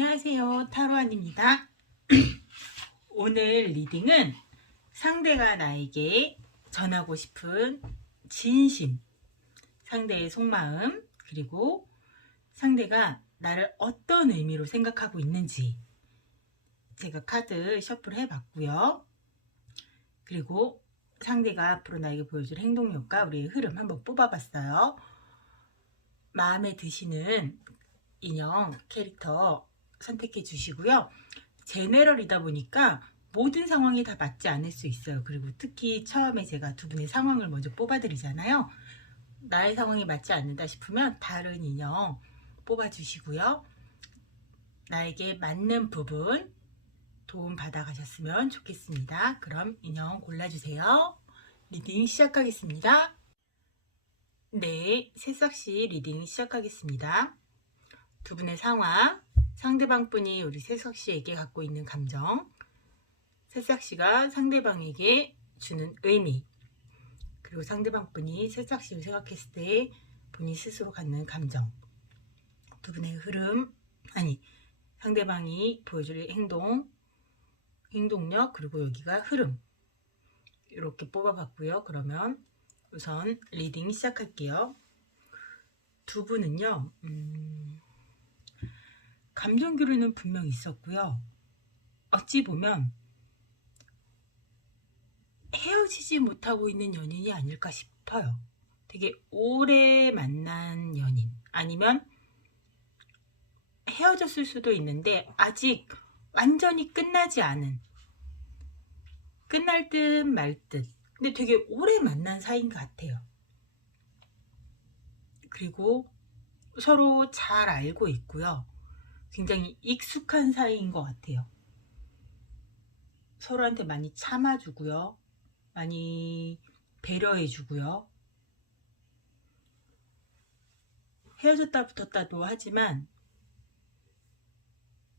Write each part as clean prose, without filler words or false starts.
안녕하세요. 타로안입니다. 오늘 리딩은 상대가 나에게 전하고 싶은 진심, 상대의 속마음, 그리고 상대가 나를 어떤 의미로 생각하고 있는지 제가 카드 셔플 해봤고요. 그리고 상대가 앞으로 나에게 보여줄 행동력과 우리의 흐름 한번 뽑아봤어요. 마음에 드시는 인형 캐릭터 선택해 주시고요. 제네럴이다 보니까 모든 상황이 다 맞지 않을 수 있어요. 그리고 특히 처음에 제가 두 분의 상황을 먼저 뽑아드리잖아요. 나의 상황이 맞지 않는다 싶으면 다른 인형 뽑아주시고요. 나에게 맞는 부분 도움 받아가셨으면 좋겠습니다. 그럼 인형 골라주세요. 리딩 시작하겠습니다. 네, 새싹씨 리딩 시작하겠습니다. 두 분의 상황, 상대방 분이 우리 새싹씨에게 갖고 있는 감정, 새싹씨가 상대방에게 주는 의미, 그리고 상대방 분이 새싹씨를 생각했을 때 본인 스스로 갖는 감정, 두 분의 흐름, 상대방이 보여줄 행동력, 그리고 여기가 흐름, 이렇게 뽑아봤고요. 그러면 우선 리딩 시작할게요. 두 분은요, 감정 교류는 분명 있었고요. 어찌 보면 헤어지지 못하고 있는 연인이 아닐까 싶어요. 되게 오래 만난 연인, 아니면 헤어졌을 수도 있는데 아직 완전히 끝나지 않은, 끝날 듯 말 듯, 근데 되게 오래 만난 사이인 것 같아요. 그리고 서로 잘 알고 있고요. 굉장히 익숙한 사이인 것 같아요. 서로한테 많이 참아주고요. 많이 배려해주고요. 헤어졌다 붙었다도 하지만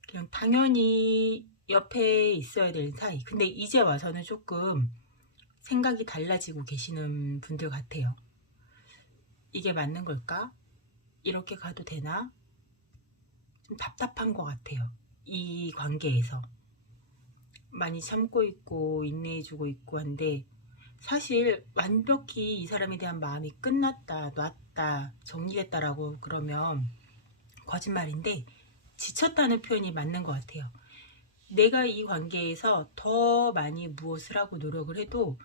그냥 당연히 옆에 있어야 될 사이. 근데 이제 와서는 조금 생각이 달라지고 계시는 분들 같아요. 이게 맞는 걸까? 이렇게 가도 되나? 좀 답답한 것 같아요. 이 관계에서 많이 참고 있고 인내해주고 있고 한데, 사실 완벽히 이 사람에 대한 마음이 끝났다, 놨다, 정리됐다라고 그러면 거짓말인데, 지쳤다는 표현이 맞는 것 같아요. 내가 이 관계에서 더 많이 무엇을 하고 노력을 해도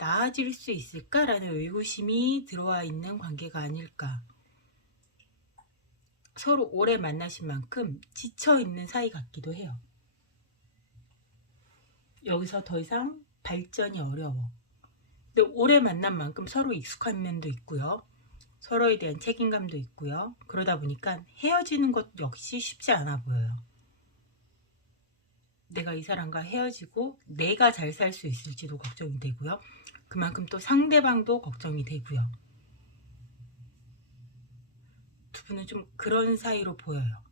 나아질 수 있을까라는 의구심이 들어와 있는 관계가 아닐까. 서로 오래 만나신 만큼 지쳐있는 사이 같기도 해요. 여기서 더 이상 발전이 어려워. 근데 오래 만난 만큼 서로 익숙한 면도 있고요. 서로에 대한 책임감도 있고요. 그러다 보니까 헤어지는 것 역시 쉽지 않아 보여요. 내가 이 사람과 헤어지고 내가 잘 살 수 있을지도 걱정이 되고요. 그만큼 또 상대방도 걱정이 되고요. 두 분은 좀 그런 사이로 보여요.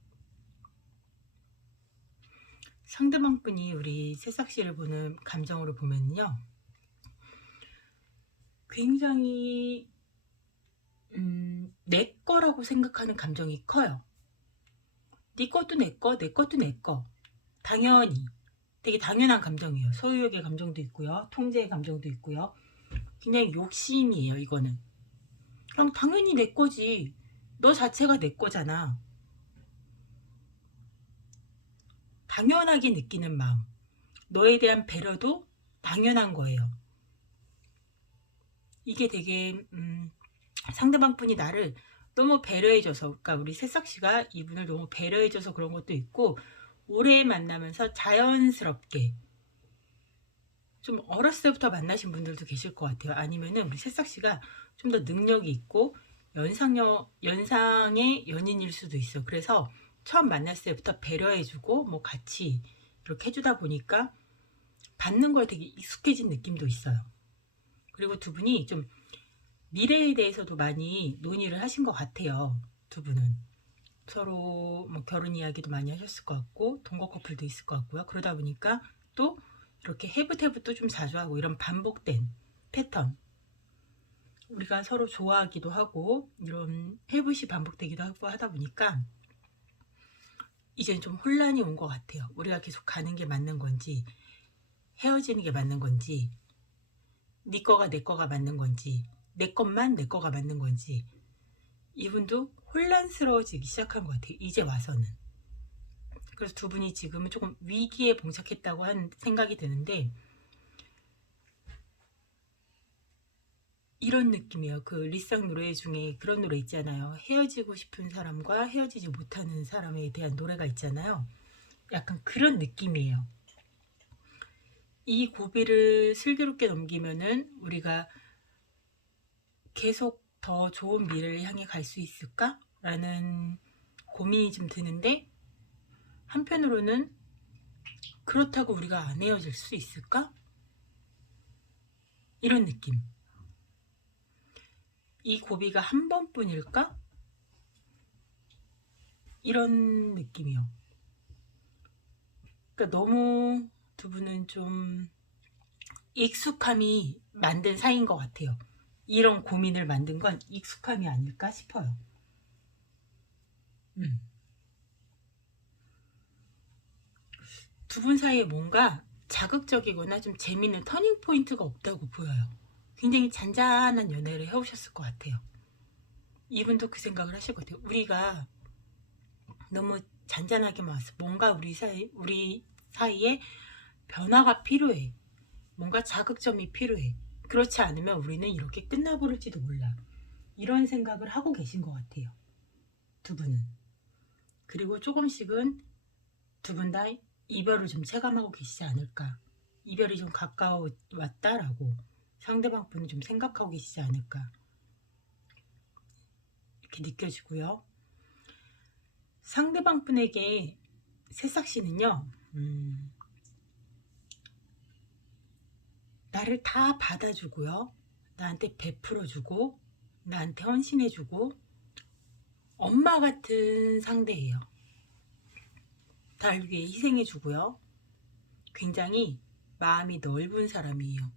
상대방 분이 우리 새싹씨를 보는 감정으로 보면요, 굉장히 내 거라고 생각하는 감정이 커요. 네 것도 내 거, 내 것도 내 거. 당연히 되게 당연한 감정이에요. 소유욕의 감정도 있고요, 통제의 감정도 있고요. 그냥 욕심이에요. 이거는 그냥 당연히 내 거지, 너 자체가 내 거잖아. 당연하게 느끼는 마음, 너에 대한 배려도 당연한 거예요. 이게 되게 상대방 분이 나를 너무 배려해줘서, 그러니까 우리 새싹씨가 이분을 너무 배려해줘서 그런 것도 있고, 오래 만나면서 자연스럽게, 좀 어렸을 때부터 만나신 분들도 계실 것 같아요. 아니면은 우리 새싹씨가 좀 더 능력이 있고 연상의 연인일 수도 있어. 그래서 처음 만났을 때부터 배려해주고 뭐 같이 이렇게 해주다 보니까 받는 거에 되게 익숙해진 느낌도 있어요. 그리고 두 분이 좀 미래에 대해서도 많이 논의를 하신 것 같아요. 두 분은 서로 뭐 결혼 이야기도 많이 하셨을 것 같고, 동거 커플도 있을 것 같고요. 그러다 보니까 또 이렇게 해부태부도 좀 자주 하고, 이런 반복된 패턴, 우리가 서로 좋아하기도 하고 이런 해붓이 반복되기도 하고 하다 보니까 이젠 좀 혼란이 온 것 같아요. 우리가 계속 가는 게 맞는 건지, 헤어지는 게 맞는 건지, 네 거가 내 거가 맞는 건지, 내 것만 내 거가 맞는 건지. 이분도 혼란스러워지기 시작한 것 같아요. 이제 와서는. 그래서 두 분이 지금은 조금 위기에 봉착했다고 한 생각이 드는데, 이런 느낌이에요. 그 리쌍 노래 중에 그런 노래 있잖아요. 헤어지고 싶은 사람과 헤어지지 못하는 사람에 대한 노래가 있잖아요. 약간 그런 느낌이에요. 이 고비를 슬기롭게 넘기면은 우리가 계속 더 좋은 미래를 향해 갈 수 있을까? 라는 고민이 좀 드는데, 한편으로는 그렇다고 우리가 안 헤어질 수 있을까? 이런 느낌. 이 고비가 한 번뿐일까? 이런 느낌이요. 그러니까 너무 두 분은 좀 익숙함이 만든 사이인 것 같아요. 이런 고민을 만든 건 익숙함이 아닐까 싶어요. 두 분 사이에 뭔가 자극적이거나 좀 재밌는 터닝 포인트가 없다고 보여요. 굉장히 잔잔한 연애를 해오셨을 것 같아요. 이분도 그 생각을 하실 것 같아요. 우리가 너무 잔잔하게만 왔어. 뭔가 우리 사이에 변화가 필요해. 뭔가 자극점이 필요해. 그렇지 않으면 우리는 이렇게 끝나버릴지도 몰라. 이런 생각을 하고 계신 것 같아요. 두 분은. 그리고 조금씩은 두 분 다 이별을 좀 체감하고 계시지 않을까. 이별이 좀 가까워왔다라고 상대방 분을 좀 생각하고 계시지 않을까. 이렇게 느껴지고요. 상대방 분에게 새싹씨는요, 나를 다 받아주고요. 나한테 베풀어주고, 나한테 헌신해주고, 엄마 같은 상대예요. 날 위해 희생해주고요. 굉장히 마음이 넓은 사람이에요.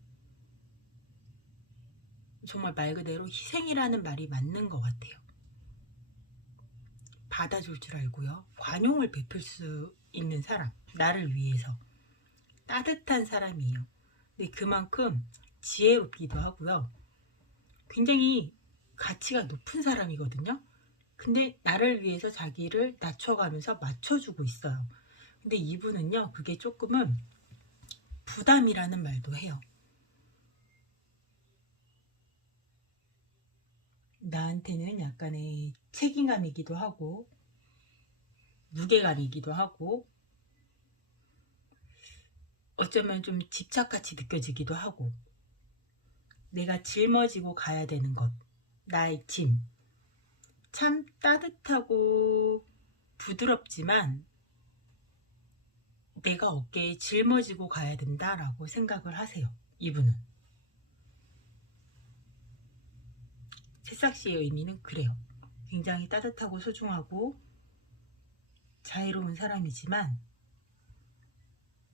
정말 말 그대로 희생이라는 말이 맞는 것 같아요. 받아줄 줄 알고요. 관용을 베풀 수 있는 사람, 나를 위해서. 따뜻한 사람이에요. 근데 그만큼 지혜롭기도 하고요. 굉장히 가치가 높은 사람이거든요. 근데 나를 위해서 자기를 낮춰가면서 맞춰주고 있어요. 근데 이분은요, 그게 조금은 부담이라는 말도 해요. 나한테는 약간의 책임감이기도 하고, 무게감이기도 하고, 어쩌면 좀 집착같이 느껴지기도 하고, 내가 짊어지고 가야 되는 것, 나의 짐. 참 따뜻하고 부드럽지만 내가 어깨에 짊어지고 가야 된다라고 생각을 하세요. 이분은. 새싹씨의 의미는 그래요. 굉장히 따뜻하고 소중하고 자애로운 사람이지만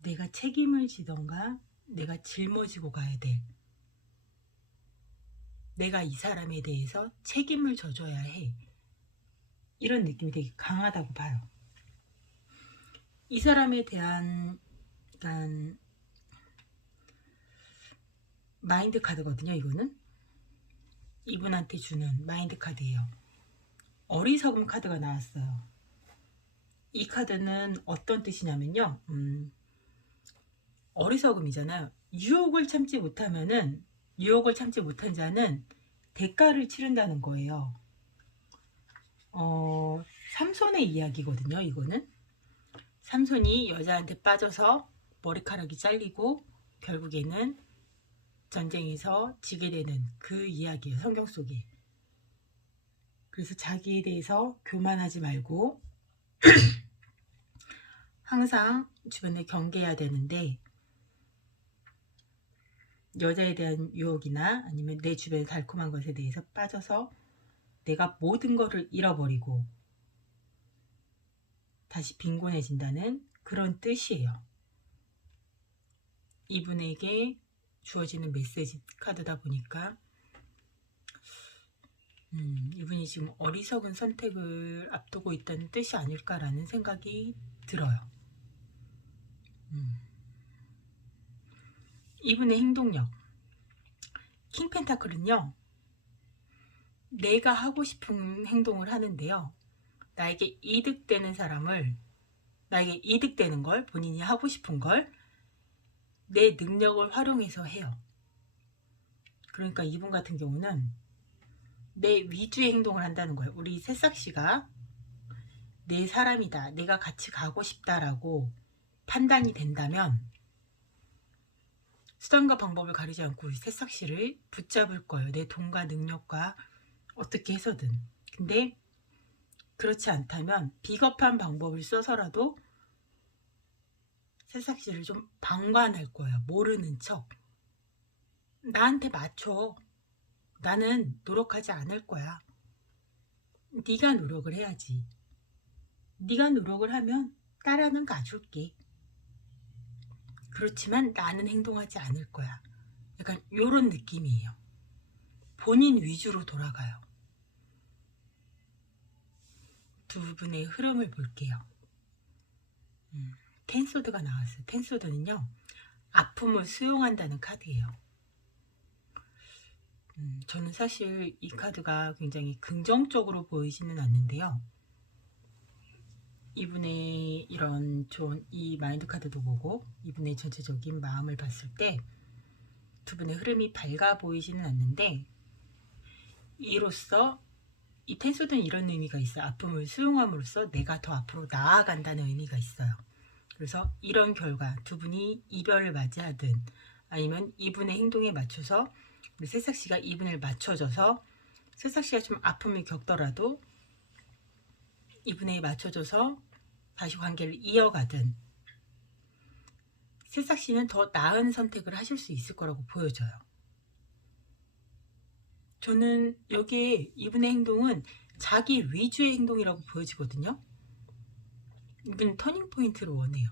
내가 책임을 지던가 내가 짊어지고 가야 돼. 내가 이 사람에 대해서 책임을 져줘야 해. 이런 느낌이 되게 강하다고 봐요. 이 사람에 대한 약간 마인드 카드거든요. 이거는 이분한테 주는 마인드 카드예요. 어리석음 카드가 나왔어요. 이 카드는 어떤 뜻이냐면요. 어리석음이잖아요. 유혹을 참지 못한 자는 대가를 치른다는 거예요. 삼손의 이야기거든요. 이거는 삼손이 여자한테 빠져서 머리카락이 잘리고 결국에는 전쟁에서 지게 되는 그 이야기예요. 성경 속에. 그래서 자기에 대해서 교만하지 말고 항상 주변을 경계해야 되는데, 여자에 대한 유혹이나 아니면 내 주변의 달콤한 것에 대해서 빠져서 내가 모든 것을 잃어버리고 다시 빈곤해진다는 그런 뜻이에요. 이분에게 주어지는 메시지 카드다 보니까 이분이 지금 어리석은 선택을 앞두고 있다는 뜻이 아닐까라는 생각이 들어요. 이분의 행동력. 킹 펜타클은요, 내가 하고 싶은 행동을 하는데요, 나에게 이득되는 걸, 본인이 하고 싶은 걸 내 능력을 활용해서 해요. 그러니까 이분 같은 경우는 내 위주의 행동을 한다는 거예요. 우리 새싹씨가 내 사람이다, 내가 같이 가고 싶다라고 판단이 된다면 수단과 방법을 가리지 않고 우리 새싹씨를 붙잡을 거예요. 내 돈과 능력과 어떻게 해서든. 근데 그렇지 않다면 비겁한 방법을 써서라도 새싹씨를 좀 방관할 거예요. 모르는 척. 나한테 맞춰. 나는 노력하지 않을 거야. 네가 노력을 해야지. 네가 노력을 하면 따라는 가줄게. 그렇지만 나는 행동하지 않을 거야. 약간 이런 느낌이에요. 본인 위주로 돌아가요. 두 분의 흐름을 볼게요. 텐소드가 나왔어요. 텐소드는요, 아픔을 수용한다는 카드예요. 저는 사실 이 카드가 굉장히 긍정적으로 보이지는 않는데요, 이분의 이런 좋은 이 마인드 카드도 보고 이분의 전체적인 마음을 봤을 때 두 분의 흐름이 밝아 보이지는 않는데, 이로써 이 텐소드는 이런 의미가 있어요. 아픔을 수용함으로써 내가 더 앞으로 나아간다는 의미가 있어요. 그래서 이런 결과, 두 분이 이별을 맞이하든 아니면 이분의 행동에 맞춰서 우리 새싹씨가 이분을 맞춰줘서 새싹씨가 좀 아픔을 겪더라도 이분에 맞춰줘서 다시 관계를 이어가든 새싹씨는 더 나은 선택을 하실 수 있을 거라고 보여져요. 저는 여기에 이분의 행동은 자기 위주의 행동이라고 보여지거든요. 이분은 터닝포인트를 원해요.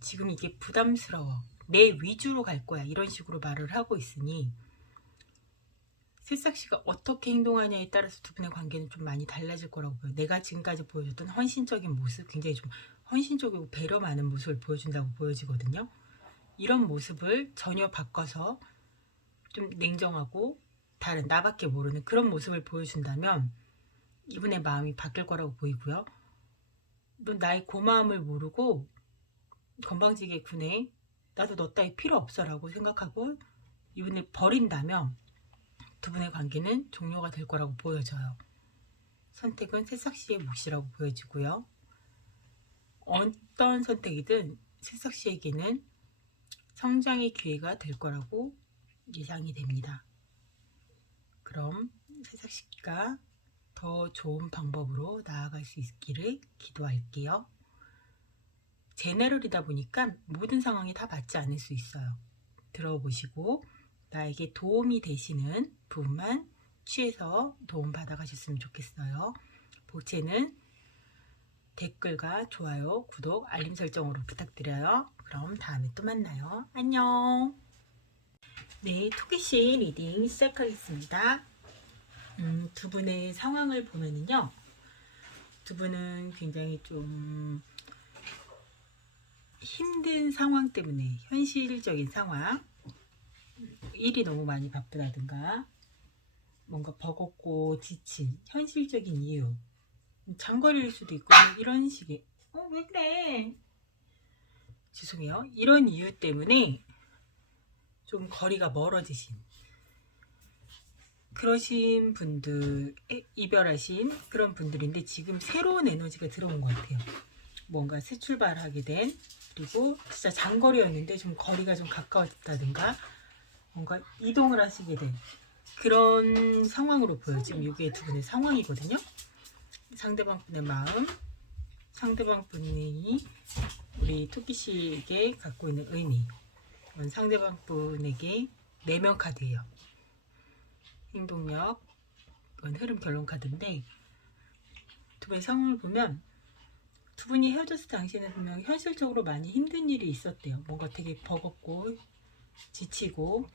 지금 이게 부담스러워, 내 위주로 갈 거야, 이런 식으로 말을 하고 있으니 새싹씨가 어떻게 행동하냐에 따라서 두 분의 관계는 좀 많이 달라질 거라고 보여요. 내가 지금까지 보여줬던 헌신적인 모습, 굉장히 좀 헌신적이고 배려 많은 모습을 보여준다고 보여지거든요. 이런 모습을 전혀 바꿔서 좀 냉정하고 다른, 나밖에 모르는 그런 모습을 보여준다면 이분의 마음이 바뀔 거라고 보이고요. 넌 나의 고마움을 모르고 건방지게 군해, 나도 너 따위 필요 없어 라고 생각하고 이분을 버린다면 두 분의 관계는 종료가 될 거라고 보여져요. 선택은 새싹씨의 몫이라고 보여지고요. 어떤 선택이든 새싹씨에게는 성장의 기회가 될 거라고 예상이 됩니다. 그럼 새싹씨가 더 좋은 방법으로 나아갈 수 있기를 기도할게요. 제너럴이다 보니까 모든 상황이 다 맞지 않을 수 있어요. 들어보시고 나에게 도움이 되시는 부분만 취해서 도움 받아가셨으면 좋겠어요. 복채는 댓글과 좋아요, 구독, 알림 설정으로 부탁드려요. 그럼 다음에 또 만나요. 안녕. 네, 토끼씨 리딩 시작하겠습니다. 두 분의 상황을 보면은요, 두 분은 굉장히 좀 힘든 상황 때문에, 현실적인 상황, 일이 너무 많이 바쁘다든가 뭔가 버겁고 지친 현실적인 이유, 장거리일 수도 있고 이런 식의, 왜 그래, 죄송해요, 이런 이유 때문에 좀 거리가 멀어지신 그러신 분들, 이별하신 그런 분들인데 지금 새로운 에너지가 들어온 것 같아요. 뭔가 새 출발하게 된, 그리고 진짜 장거리였는데 좀 거리가 좀 가까워졌다든가 뭔가 이동을 하시게 된 그런 상황으로 보여요. 지금 이게 두 분의 상황이거든요. 상대방 분의 마음, 상대방 분이 우리 토끼씨에게 갖고 있는 의미, 상대방 분에게 내면 카드예요. 행동력, 이건 흐름 결론 카드인데, 두 분의 상황을 보면 두 분이 헤어졌을 당시에는 분명 현실적으로 많이 힘든 일이 있었대요. 뭔가 되게 버겁고 지치고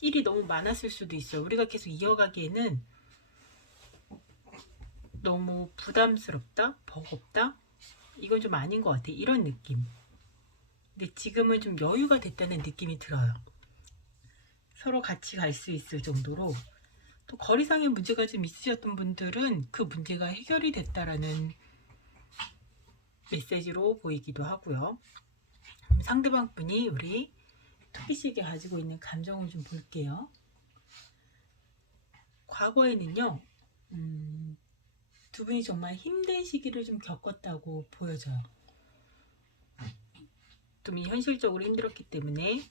일이 너무 많았을 수도 있어요. 우리가 계속 이어가기에는 너무 부담스럽다, 버겁다, 이건 좀 아닌 것 같아. 이런 느낌. 근데 지금은 좀 여유가 됐다는 느낌이 들어요. 서로 같이 갈 수 있을 정도로. 또 거리상의 문제가 좀 있으셨던 분들은 그 문제가 해결이 됐다라는 메시지로 보이기도 하고요. 상대방 분이 우리 토끼씨에게 가지고 있는 감정을 좀 볼게요. 과거에는요, 두 분이 정말 힘든 시기를 좀 겪었다고 보여져요. 좀 현실적으로 힘들었기 때문에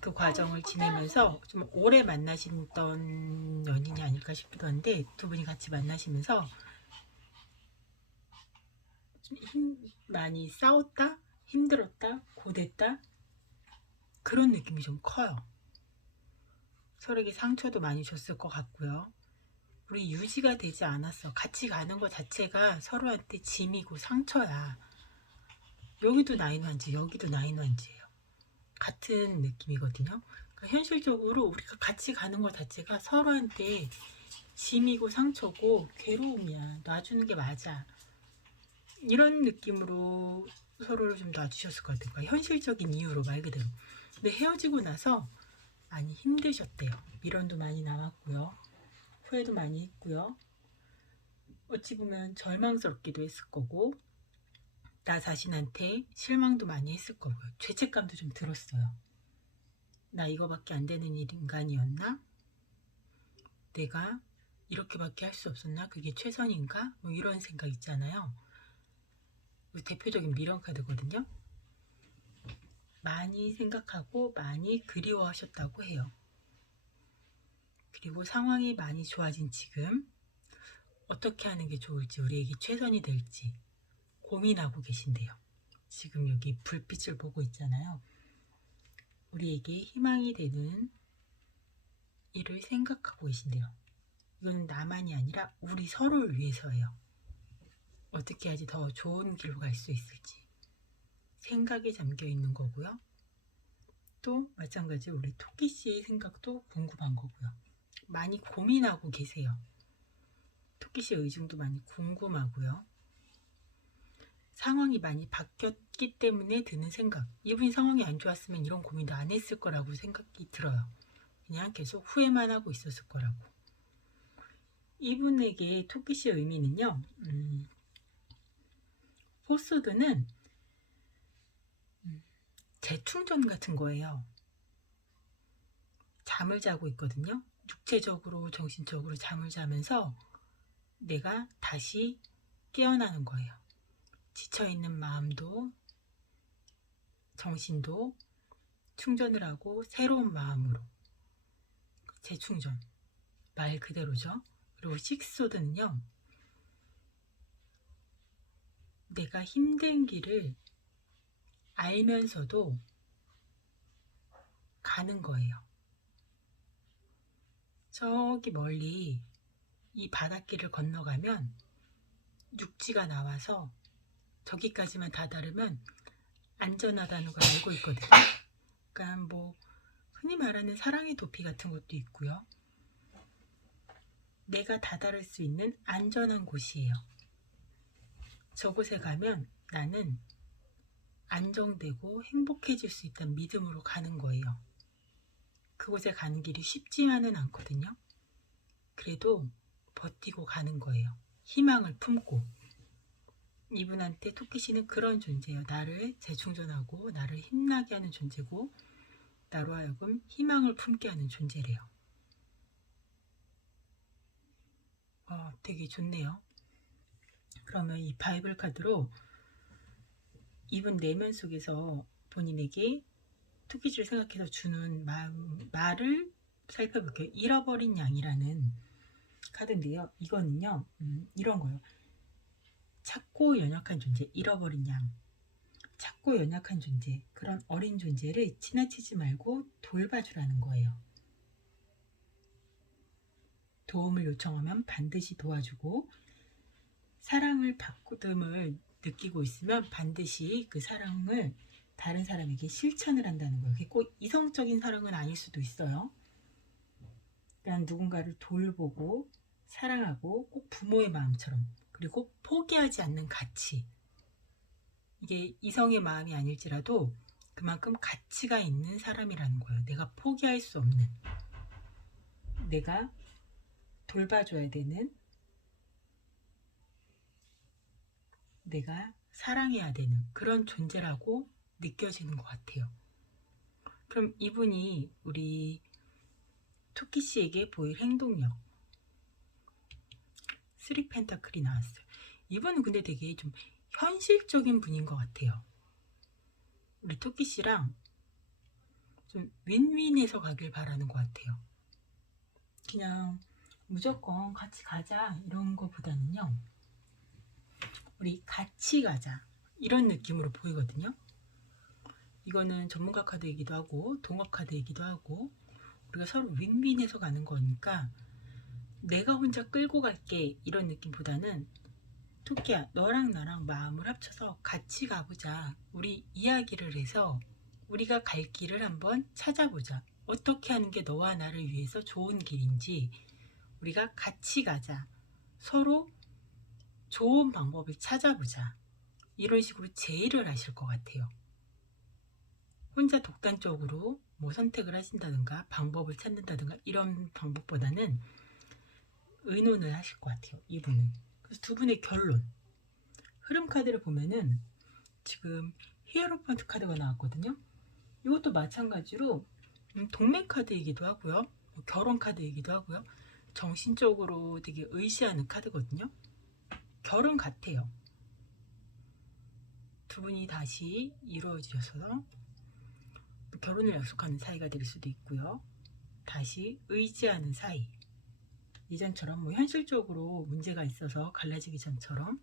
그 과정을 지내면서 좀 오래 만나셨던 연인이 아닐까 싶기도 한데, 두 분이 같이 만나시면서 좀 많이 싸웠다, 힘들었다, 고됐다, 그런 느낌이 좀 커요. 서로에게 상처도 많이 줬을 것 같고요. 우리 유지가 되지 않았어. 같이 가는 것 자체가 서로한테 짐이고 상처야. 여기도 나인완지, 여기도 나인완지예요. 같은 느낌이거든요. 그러니까 현실적으로 우리가 같이 가는 것 자체가 서로한테 짐이고 상처고 괴로움이야. 놔주는 게 맞아. 이런 느낌으로 서로를 좀 놔주셨을 것 같아요. 그러니까 현실적인 이유로 말 그대로. 근데 헤어지고 나서 많이 힘드셨대요. 미련도 많이 남았고요. 후회도 많이 했고요. 어찌 보면 절망스럽기도 했을 거고, 나 자신한테 실망도 많이 했을 거고요. 죄책감도 좀 들었어요. 나 이거밖에 안 되는 인간이었나? 내가 이렇게밖에 할 수 없었나? 그게 최선인가? 뭐 이런 생각 있잖아요. 대표적인 미련 카드거든요. 많이 생각하고 많이 그리워하셨다고 해요. 그리고 상황이 많이 좋아진 지금 어떻게 하는 게 좋을지, 우리에게 최선이 될지 고민하고 계신데요. 지금 여기 불빛을 보고 있잖아요. 우리에게 희망이 되는 일을 생각하고 계신데요. 이거는 나만이 아니라 우리 서로를 위해서예요. 어떻게 해야지 더 좋은 길로 갈 수 있을지 생각에 잠겨 있는 거고요. 또 마찬가지로 우리 토끼씨의 생각도 궁금한 거고요. 많이 고민하고 계세요. 토끼씨의 의중도 많이 궁금하고요. 상황이 많이 바뀌었기 때문에 드는 생각. 이분이 상황이 안 좋았으면 이런 고민도 안 했을 거라고 생각이 들어요. 그냥 계속 후회만 하고 있었을 거라고. 이분에게 토끼씨의 의미는요. 포스드는 재충전 같은 거예요. 잠을 자고 있거든요. 육체적으로 정신적으로 잠을 자면서 내가 다시 깨어나는 거예요. 지쳐있는 마음도 정신도 충전을 하고 새로운 마음으로 재충전, 말 그대로죠. 그리고 식소드는요, 내가 힘든 길을 알면서도 가는 거예요. 저기 멀리 이 바닷길을 건너가면 육지가 나와서 저기까지만 다다르면 안전하다는 걸 알고 있거든요. 그러니까 뭐 흔히 말하는 사랑의 도피 같은 것도 있고요. 내가 다다를 수 있는 안전한 곳이에요. 저곳에 가면 나는 안정되고 행복해질 수 있다는 믿음으로 가는 거예요. 그곳에 가는 길이 쉽지만은 않거든요. 그래도 버티고 가는 거예요. 희망을 품고. 이분한테 토끼씨는 그런 존재예요. 나를 재충전하고 나를 힘나게 하는 존재고, 나로 하여금 희망을 품게 하는 존재래요. 되게 좋네요. 그러면 이 바이블 카드로 이분 내면 속에서 본인에게 토끼쥐를 생각해서 주는 말을 살펴볼게요. 잃어버린 양이라는 카드인데요. 이거는요, 이런 거예요. 작고 연약한 존재, 잃어버린 양. 작고 연약한 존재, 그런 어린 존재를 지나치지 말고 돌봐주라는 거예요. 도움을 요청하면 반드시 도와주고, 사랑을 받음을 느끼고 있으면 반드시 그 사랑을 다른 사람에게 실천을 한다는 거예요. 그게 꼭 이성적인 사랑은 아닐 수도 있어요. 그냥 누군가를 돌보고 사랑하고 꼭 부모의 마음처럼, 그리고 포기하지 않는 가치. 이게 이성의 마음이 아닐지라도 그만큼 가치가 있는 사람이라는 거예요. 내가 포기할 수 없는, 내가 돌봐줘야 되는, 내가 사랑해야 되는 그런 존재라고 느껴지는 것 같아요. 그럼 이분이 우리 토끼 씨에게 보일 행동력, 3 펜타클이 나왔어요. 이분은 근데 되게 좀 현실적인 분인 것 같아요. 우리 토끼 씨랑 좀 윈윈해서 가길 바라는 것 같아요. 그냥 무조건 같이 가자 이런 거보다는요, 우리 같이 가자 이런 느낌으로 보이거든요. 이거는 전문가 카드이기도 하고 동업 카드이기도 하고, 우리가 서로 윈윈해서 가는 거니까 내가 혼자 끌고 갈게 이런 느낌보다는, 토끼야 너랑 나랑 마음을 합쳐서 같이 가보자. 우리 이야기를 해서 우리가 갈 길을 한번 찾아보자. 어떻게 하는 게 너와 나를 위해서 좋은 길인지 우리가 같이 가자. 서로 좋은 방법을 찾아보자. 이런 식으로 제의를 하실 것 같아요. 혼자 독단적으로 뭐 선택을 하신다든가 방법을 찾는다든가 이런 방법보다는 의논을 하실 것 같아요, 이분은. 그래서 두 분의 결론, 흐름 카드를 보면은 지금 히에로판트 카드가 나왔거든요. 이것도 마찬가지로 동맹 카드이기도 하고요, 결혼 카드이기도 하고요, 정신적으로 되게 의지하는 카드거든요. 결혼 같아요. 두 분이 다시 이루어지셔서 결혼을 약속하는 사이가 될 수도 있고요, 다시 의지하는 사이, 이전처럼 뭐 현실적으로 문제가 있어서 갈라지기 전처럼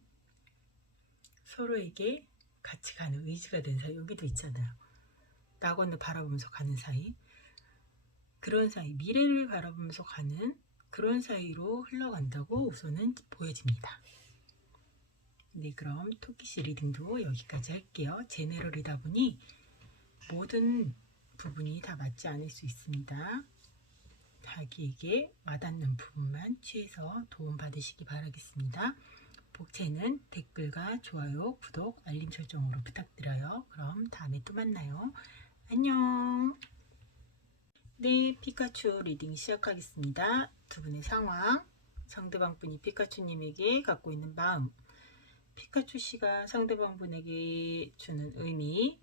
서로에게 같이 가는 의지가 된 사이, 여기도 있잖아요. 나 건너 바라보면서 가는 사이, 그런 사이, 미래를 바라보면서 가는 그런 사이로 흘러간다고 우선은 보여집니다. 네, 그럼 토끼씨 리딩도 여기까지 할게요. 제네럴이다 보니 모든 부분이 다 맞지 않을 수 있습니다. 자기에게 와닿는 부분만 취해서 도움 받으시기 바라겠습니다. 복채는 댓글과 좋아요, 구독, 알림 설정으로 부탁드려요. 그럼 다음에 또 만나요. 안녕. 네, 피카츄 리딩 시작하겠습니다. 두 분의 상황, 상대방 분이 피카츄님에게 갖고 있는 마음, 피카츄 씨가 상대방 분에게 주는 의미,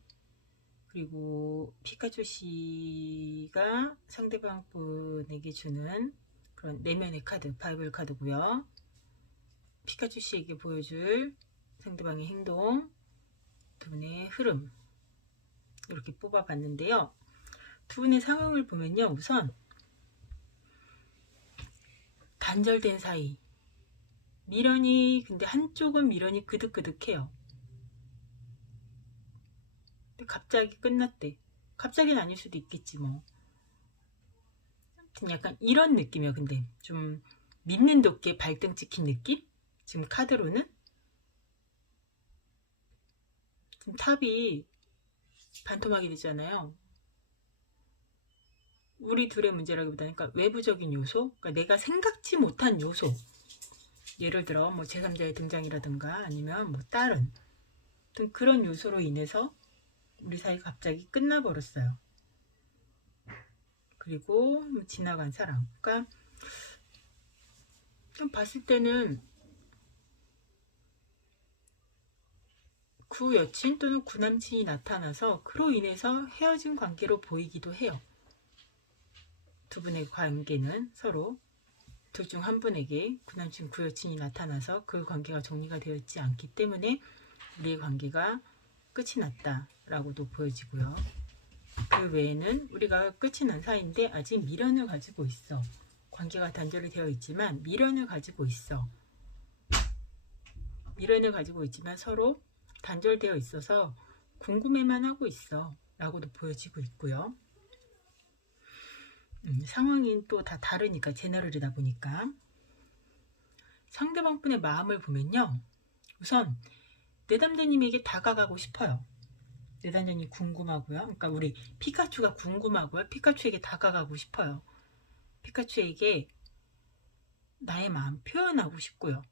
그리고 피카츄 씨가 상대방 분에게 주는 그런 내면의 카드, 바이블 카드고요. 피카츄 씨에게 보여줄 상대방의 행동, 두 분의 흐름, 이렇게 뽑아봤는데요. 두 분의 상황을 보면요, 우선 단절된 사이, 미련이, 근데 한쪽은 미련이 그득그득해요. 근데 갑자기 끝났대. 갑자기는 아닐 수도 있겠지 뭐. 약간 이런 느낌이에요. 근데 좀 믿는 도끼에 발등 찍힌 느낌? 지금 카드로는 지금 탑이 반토막이 되잖아요. 우리 둘의 문제라기보다는, 그러니까 외부적인 요소, 그러니까 내가 생각지 못한 요소, 예를 들어 뭐 제3자의 등장이라든가 아니면 뭐 다른 등 그런 요소로 인해서 우리 사이가 갑자기 끝나버렸어요. 그리고 뭐 지나간 사랑, 그러니까 좀 봤을 때는 구 여친 또는 구 남친이 나타나서 그로 인해서 헤어진 관계로 보이기도 해요. 두 분의 관계는 서로 둘 중 한 분에게 구 남친 구 여친이 나타나서 그 관계가 정리가 되어 있지 않기 때문에 우리의 관계가 끝이 났다라고도 보여지고요. 그 외에는 우리가 끝이 난 사이인데 아직 미련을 가지고 있어. 관계가 단절이 되어 있지만 미련을 가지고 있어. 미련을 가지고 있지만 서로 단절되어 있어서 궁금해만 하고 있어 라고도 보여지고 있고요. 상황이 또 다 다르니까, 제너럴이다 보니까. 상대방 분의 마음을 보면요, 우선 내담자님에게 다가가고 싶어요. 내담자님 궁금하고요. 그러니까 우리 피카츄가 궁금하고요. 피카츄에게 다가가고 싶어요. 피카츄에게 나의 마음 표현하고 싶고요.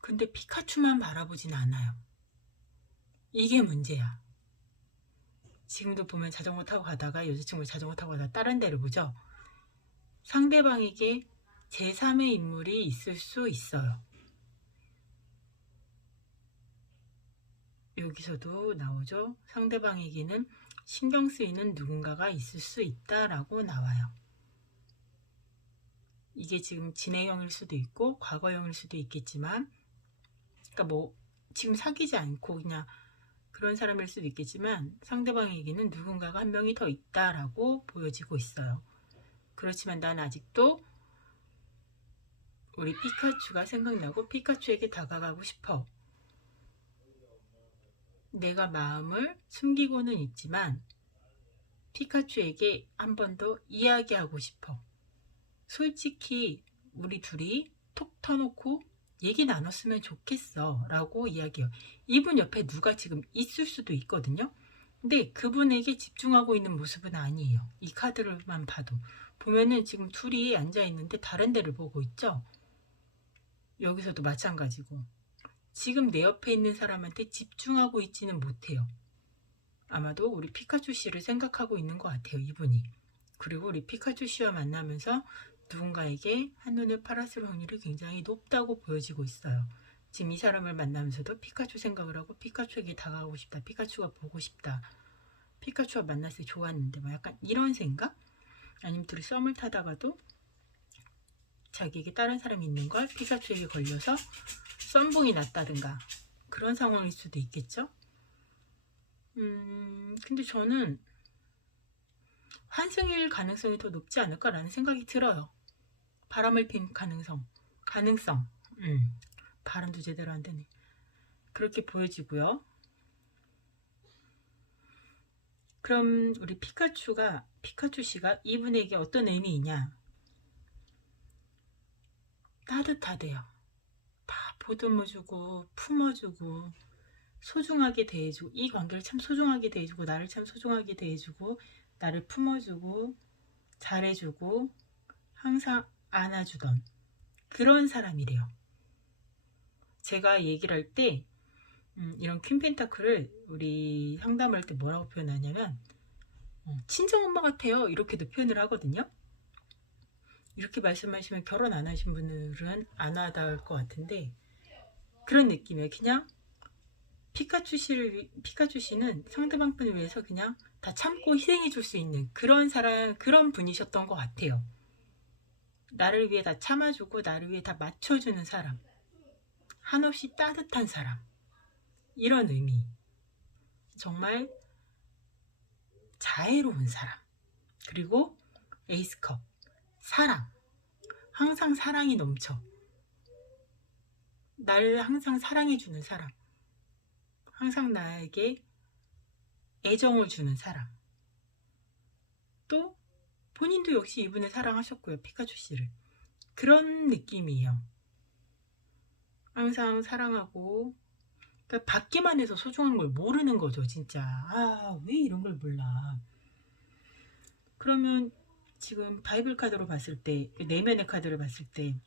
근데 피카츄만 바라보진 않아요. 이게 문제야. 지금도 보면 자전거 타고 가다가 여자친구 자전거 타고 가다가 다른 데를 보죠. 상대방에게 제3의 인물이 있을 수 있어요. 여기서도 나오죠. 상대방에게는 신경 쓰이는 누군가가 있을 수 있다라고 나와요. 이게 지금 진행형일 수도 있고 과거형일 수도 있겠지만, 그러니까 뭐 지금 사귀지 않고 그냥 그런 사람일 수도 있겠지만 상대방에게는 누군가가 한 명이 더 있다라고 보여지고 있어요. 그렇지만 난 아직도 우리 피카츄가 생각나고 피카츄에게 다가가고 싶어. 내가 마음을 숨기고는 있지만 피카츄에게 한 번 더 이야기하고 싶어. 솔직히 우리 둘이 톡 터놓고 얘기 나눴으면 좋겠어 라고 이야기해요. 이분 옆에 누가 지금 있을 수도 있거든요. 근데 그분에게 집중하고 있는 모습은 아니에요. 이 카드를만 봐도 보면은 지금 둘이 앉아 있는데 다른 데를 보고 있죠. 여기서도 마찬가지고 지금 내 옆에 있는 사람한테 집중하고 있지는 못해요. 아마도 우리 피카츄 씨를 생각하고 있는 것 같아요, 이분이. 그리고 우리 피카츄 씨와 만나면서 누군가에게 한눈을 팔았을 확률이 굉장히 높다고 보여지고 있어요. 지금 이 사람을 만나면서도 피카츄 생각을 하고 피카츄에게 다가가고 싶다, 피카츄가 보고 싶다, 피카츄와 만났을 때 좋았는데 뭐 약간 이런 생각? 아니면 둘이 썸을 타다가도 자기에게 다른 사람이 있는 걸 피카츄에게 걸려서 썸봉이 났다든가 그런 상황일 수도 있겠죠. 근데 저는 환승일 가능성이 더 높지 않을까라는 생각이 들어요. 바람을 핀 가능성. 발음도 제대로 안 되네. 그렇게 보여지고요. 그럼 우리 피카츄 씨가 이분에게 어떤 의미이냐? 따뜻하대요. 다 보듬어주고 품어주고 소중하게 대해주고 이 관계를 참 소중하게 대해주고 나를 참 소중하게 대해주고 나를 품어주고 잘해주고 항상 안아주던 그런 사람이래요. 제가 얘기를 할 때 이런 퀸 펜타클을 우리 상담할 때 뭐라고 표현하냐면 친정엄마 같아요 이렇게도 표현을 하거든요. 이렇게 말씀하시면 결혼 안 하신 분들은 안 와닿을 것 같은데 그런 느낌이에요. 그냥 피카츄 씨는 상대방 분을 위해서 그냥 다 참고 희생해 줄 수 있는 그런 사람, 그런 분이셨던 것 같아요. 나를 위해 다 참아주고 나를 위해 다 맞춰주는 사람, 한없이 따뜻한 사람, 이런 의미. 정말 자애로운 사람. 그리고 에이스컵, 사랑. 항상 사랑이 넘쳐. 나를 항상 사랑해주는 사람. 항상 나에게 애정을 주는 사람. 또 본인도 역시 이분을 사랑하셨고요. 피카츄 씨를. 그런 느낌이에요. 항상 사랑하고 그러니까 받기만 해서 소중한 걸 모르는 거죠. 진짜. 왜 이런 걸 몰라. 그러면 지금 바이블 카드로 봤을 때 내면의 카드를 봤을 때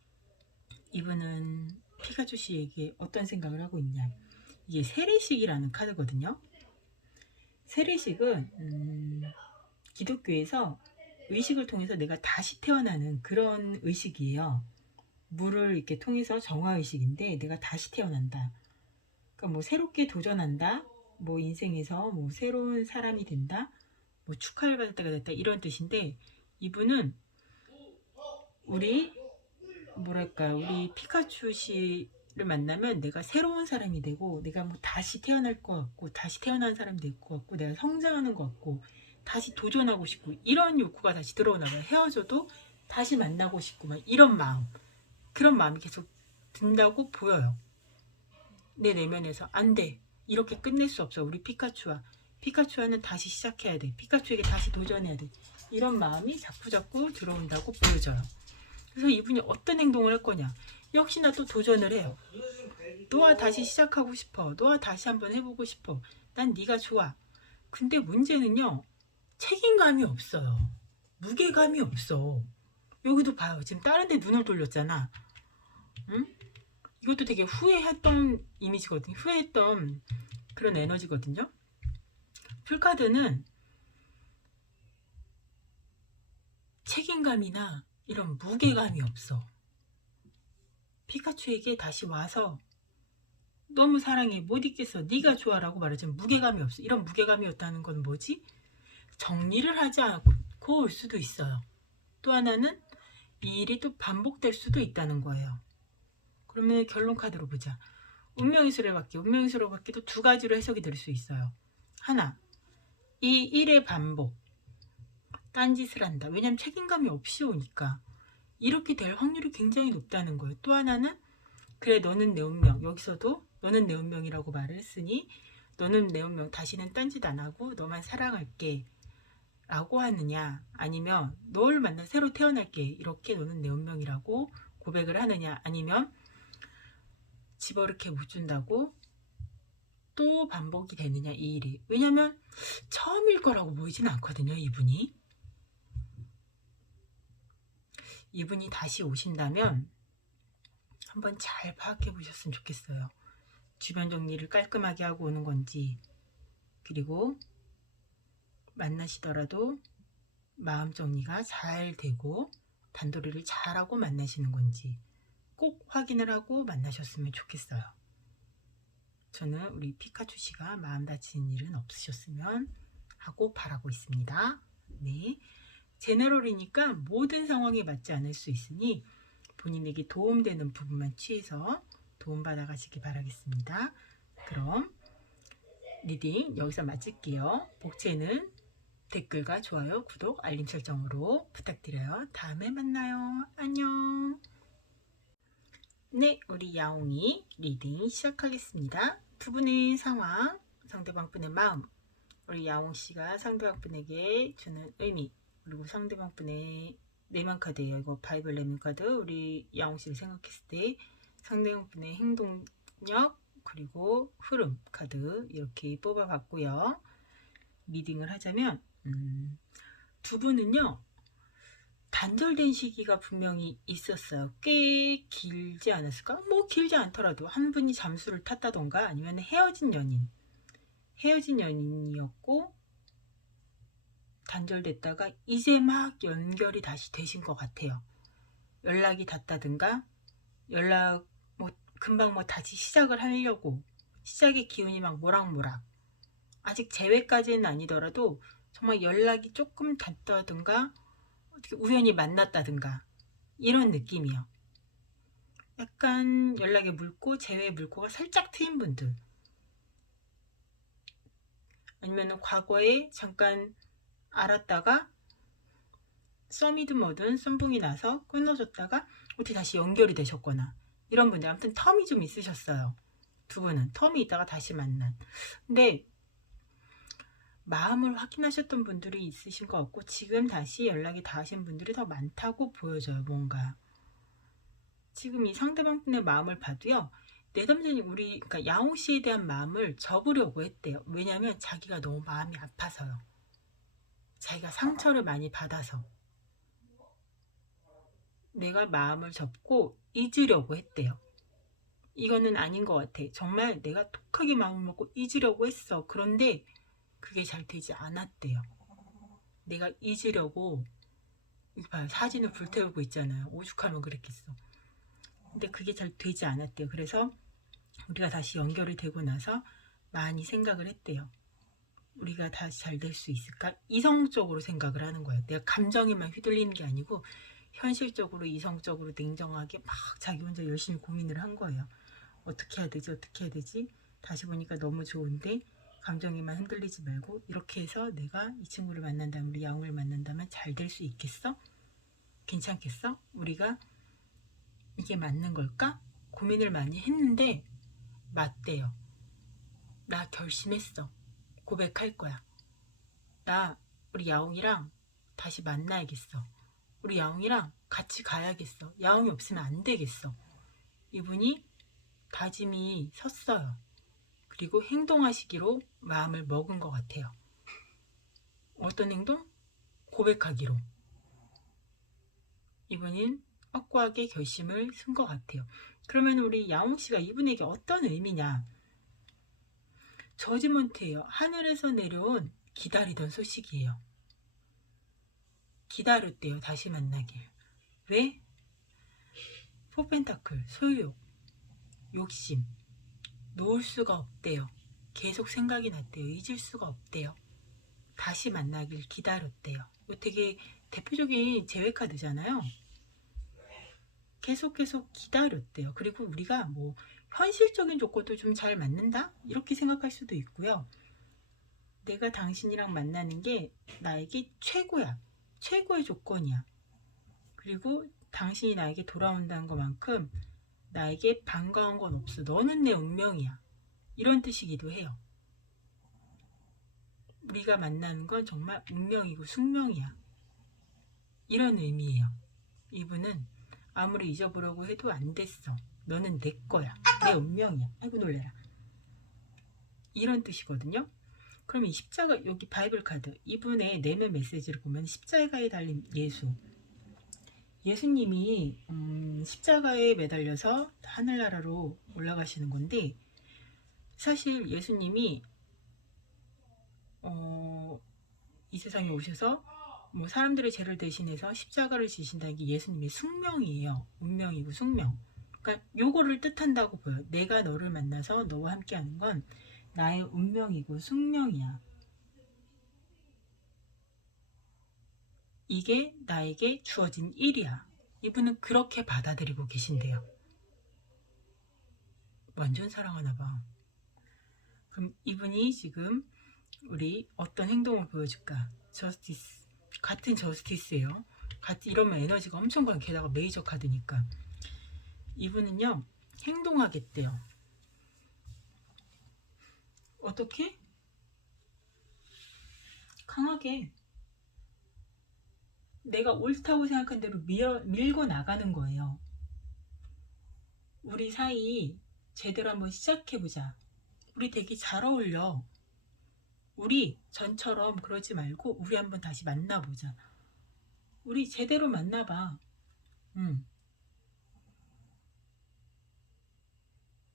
이분은 피카츄 씨에게 어떤 생각을 하고 있냐. 이게 세례식이라는 카드거든요. 세례식은 기독교에서 의식을 통해서 내가 다시 태어나는 그런 의식이에요. 물을 이렇게 통해서 정화의식인데 내가 다시 태어난다. 그러니까 뭐 새롭게 도전한다. 뭐 인생에서 뭐 새로운 사람이 된다. 뭐 축하를 받을 때가 됐다. 이런 뜻인데 이분은 우리 우리 피카츄 씨를 만나면 내가 새로운 사람이 되고 내가 뭐 다시 태어날 것 같고 다시 태어난 사람이 될 것 같고 내가 성장하는 것 같고 다시 도전하고 싶고 이런 욕구가 다시 들어오나 봐요. 헤어져도 다시 만나고 싶고 막 이런 마음, 그런 마음이 계속 든다고 보여요. 내 내면에서 안 돼. 이렇게 끝낼 수 없어. 우리 피카츄와는 다시 시작해야 돼. 피카츄에게 다시 도전해야 돼. 이런 마음이 자꾸자꾸 들어온다고 보여져요. 그래서 이분이 어떤 행동을 할 거냐. 역시나 또 도전을 해요. 너와 다시 시작하고 싶어. 너와 다시 한번 해보고 싶어. 난 네가 좋아. 근데 문제는요. 책임감이 없어요. 무게감이 없어. 여기도 봐요. 지금 다른 데 눈을 돌렸잖아. 응? 이것도 되게 후회했던 이미지거든요. 후회했던 그런 에너지거든요. 풀카드는 책임감이나 이런 무게감이 없어. 피카츄에게 다시 와서 너무 사랑해, 못 잊겠어, 네가 좋아라고 말하지만 무게감이 없어. 이런 무게감이 없다는 건 뭐지? 정리를 하지 않고 올 수도 있어요. 또 하나는 이 일이 또 반복될 수도 있다는 거예요. 그러면 결론 카드로 보자. 운명의 수레바퀴. 운명의 수레바퀴도 두 가지로 해석이 될 수 있어요. 하나, 이 일의 반복, 딴짓을 한다. 왜냐면 책임감이 없이 오니까 이렇게 될 확률이 굉장히 높다는 거예요. 또 하나는 그래, 너는 내 운명. 여기서도 너는 내 운명이라고 말을 했으니 너는 내 운명, 다시는 딴짓 안 하고 너만 사랑할게 라고 하느냐, 아니면 널 만나 새로 태어날게, 이렇게 너는 내 운명이라고 고백을 하느냐, 아니면 집어넣게 못 준다고 또 반복이 되느냐, 이 일이. 왜냐면 처음일 거라고 보이진 않거든요. 이분이 다시 오신다면 한번 잘 파악해 보셨으면 좋겠어요. 주변 정리를 깔끔하게 하고 오는 건지, 그리고 만나시더라도 마음 정리가 잘 되고 단도리를 잘하고 만나시는 건지 꼭 확인을 하고 만나셨으면 좋겠어요. 저는 우리 피카츄 씨가 마음 다치는 일은 없으셨으면 하고 바라고 있습니다. 네, 제너럴이니까 모든 상황에 맞지 않을 수 있으니 본인에게 도움되는 부분만 취해서 도움받아 가시기 바라겠습니다. 그럼 리딩 여기서 마칠게요. 복채는 댓글과 좋아요, 구독, 알림 설정으로 부탁드려요. 다음에 만나요. 안녕. 네, 우리 야옹이 리딩 시작하겠습니다. 두 분의 상황, 상대방 분의 마음, 우리 야옹씨가 상대방 분에게 주는 의미, 그리고 상대방 분의 내면 카드예요. 이거 바이블 내면 카드. 우리 야옹씨를 생각했을 때 상대방 분의 행동력, 그리고 흐름 카드 이렇게 뽑아봤고요. 리딩을 하자면 두 분은요, 단절된 시기가 분명히 있었어요. 꽤 길지 않았을까? 뭐 길지 않더라도 한 분이 잠수를 탔다던가 아니면 헤어진 연인이었고 단절됐다가 이제 막 연결이 다시 되신 것 같아요. 연락이 닿다든가 연락 뭐 금방 뭐 다시 시작을 하려고 시작의 기운이 막 모락모락, 아직 재회까지는 아니더라도 정말 연락이 조금 닿다든가 어떻게 우연히 만났다든가 이런 느낌이요. 약간 연락의 물고 재회의 물고가 살짝 트인 분들, 아니면 과거에 잠깐 알았다가 썸이든 뭐든 썸붕이 나서 끊어졌다가 어떻게 다시 연결이 되셨거나 이런 분들, 아무튼 텀이 좀 있으셨어요. 두 분은 텀이 있다가 다시 만난. 근데 마음을 확인하셨던 분들이 있으신 것 같고 지금 다시 연락이 닿으신 분들이 더 많다고 보여져요. 뭔가 지금 이 상대방 분의 마음을 봐도요, 내담자님 우리 그러니까 야옹 씨에 대한 마음을 접으려고 했대요. 왜냐하면 자기가 너무 마음이 아파서요. 자기가 상처를 많이 받아서 내가 마음을 접고 잊으려고 했대요. 이거는 아닌 것 같아. 정말 내가 독하게 마음을 먹고 잊으려고 했어. 그런데 그게 잘 되지 않았대요. 내가 잊으려고, 이거 봐요, 사진을 불태우고 있잖아요. 오죽하면 그랬겠어. 근데 그게 잘 되지 않았대요. 그래서 우리가 다시 연결이 되고 나서 많이 생각을 했대요. 우리가 다시 잘 될 수 있을까? 이성적으로 생각을 하는 거예요. 내가 감정에만 휘둘리는 게 아니고 현실적으로, 이성적으로 냉정하게 막 자기 혼자 열심히 고민을 한 거예요. 어떻게 해야 되지? 어떻게 해야 되지? 다시 보니까 너무 좋은데 감정에만 흔들리지 말고 이렇게 해서 내가 이 친구를 만난다면, 우리 야옹을 만난다면 잘 될 수 있겠어? 괜찮겠어? 우리가 이게 맞는 걸까? 고민을 많이 했는데 맞대요. 나 결심했어. 고백할 거야. 나 우리 야옹이랑 다시 만나야겠어. 우리 야옹이랑 같이 가야겠어. 야옹이 없으면 안 되겠어. 이분이 다짐이 섰어요. 그리고 행동하시기로 마음을 먹은 것 같아요. 어떤 행동? 고백하기로. 이분은 확고하게 결심을 쓴 것 같아요. 그러면 우리 야옹씨가 이분에게 어떤 의미냐? 저지먼트예요. 하늘에서 내려온 기다리던 소식이에요. 기다렸대요. 다시 만나길. 왜? 포펜타클, 소유욕, 욕심. 놓을 수가 없대요. 계속 생각이 났대요. 잊을 수가 없대요. 다시 만나길 기다렸대요. 이거 되게 대표적인 제외 카드잖아요. 계속 기다렸대요. 그리고 우리가 뭐 현실적인 조건도 좀 잘 맞는다? 이렇게 생각할 수도 있고요. 내가 당신이랑 만나는 게 나에게 최고야. 최고의 조건이야. 그리고 당신이 나에게 돌아온다는 것만큼 나에게 반가운 건 없어. 너는 내 운명이야. 이런 뜻이기도 해요. 우리가 만나는 건 정말 운명이고 숙명이야. 이런 의미예요. 이분은 아무리 잊어보려고 해도 안 됐어. 너는 내 거야. 내 운명이야. 아이고 놀래라. 이런 뜻이거든요. 그럼 이 십자가, 여기 바이블 카드, 이분의 내면 메시지를 보면 십자가에 달린 예수. 예수님이 십자가에 매달려서 하늘나라로 올라가시는 건데, 사실 예수님이 이 세상에 오셔서 뭐 사람들의 죄를 대신해서 십자가를 지신다는 게 예수님의 숙명이에요. 운명이고 숙명. 그러니까 요거를 뜻한다고 보여. 내가 너를 만나서 너와 함께하는 건 나의 운명이고 숙명이야. 이게 나에게 주어진 일이야. 이분은 그렇게 받아들이고 계신데요. 완전 사랑하나 봐. 그럼 이분이 지금 우리 어떤 행동을 보여줄까? 저스티스. 같은 저스티스예요. 이러면 에너지가 엄청 강해. 게다가 메이저 카드니까. 이분은요, 행동하겠대요. 어떻게? 강하게. 내가 옳다고 생각한 대로 밀고 나가는 거예요. 우리 사이 제대로 한번 시작해보자. 우리 되게 잘 어울려. 우리 전처럼 그러지 말고 우리 한번 다시 만나보자. 우리 제대로 만나봐.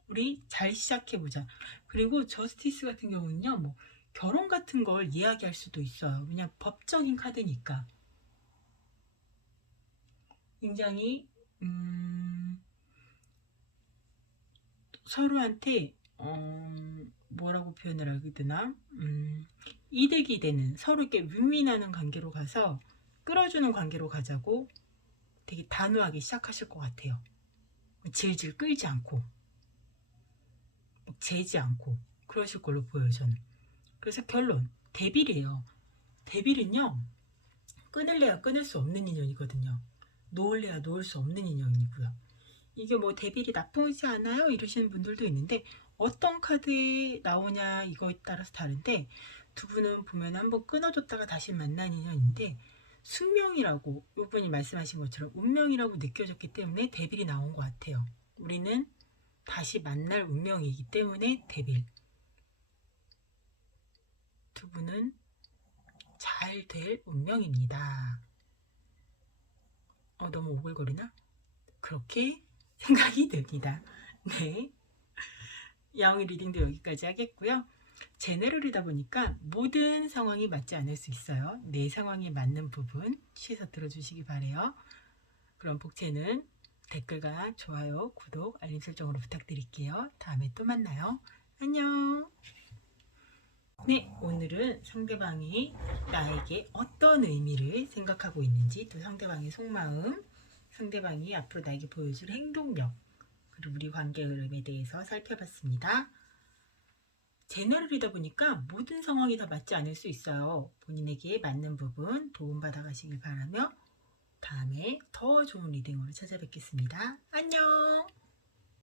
우리 잘 시작해보자. 그리고 저스티스 같은 경우는요, 뭐 결혼 같은 걸 이야기할 수도 있어요. 그냥 법적인 카드니까. 굉장히 서로한테 뭐라고 표현을 하게 되나? 이득이 되는, 서로 이렇게 윈윈하는 관계로 가서 끌어주는 관계로 가자고 되게 단호하게 시작하실 것 같아요. 질질 끌지 않고 재지 않고 그러실 걸로 보여요. 저는. 그래서 결론, 데빌이에요. 데빌은요, 끊을래야 끊을 수 없는 인연이거든요. 놓을래야 놓을 수 없는 인연이고요. 이게 뭐 데빌이 나쁘지 않아요? 이러시는 분들도 있는데, 어떤 카드에 나오냐 이거에 따라서 다른데, 두 분은 보면 한번 끊어줬다가 다시 만난 인연인데, 숙명이라고 이분이 말씀하신 것처럼 운명이라고 느껴졌기 때문에 데빌이 나온 것 같아요. 우리는 다시 만날 운명이기 때문에 데빌. 두 분은 잘 될 운명입니다. 너무 오글거리나? 그렇게 생각이 듭니다. 네. 야옹이 리딩도 여기까지 하겠고요. 제네럴이다 보니까 모든 상황이 맞지 않을 수 있어요. 내 상황에 맞는 부분 취해서 들어주시기 바래요. 그럼 복채는 댓글과 좋아요, 구독, 알림 설정으로 부탁드릴게요. 다음에 또 만나요. 안녕. 네, 오늘은 상대방이 나에게 어떤 의미를 생각하고 있는지, 또 상대방의 속마음, 상대방이 앞으로 나에게 보여줄 행동력, 그리고 우리 관계 흐름에 대해서 살펴봤습니다. 제너럴이다 보니까 모든 상황이 다 맞지 않을 수 있어요. 본인에게 맞는 부분 도움받아 가시길 바라며 다음에 더 좋은 리딩으로 찾아뵙겠습니다. 안녕!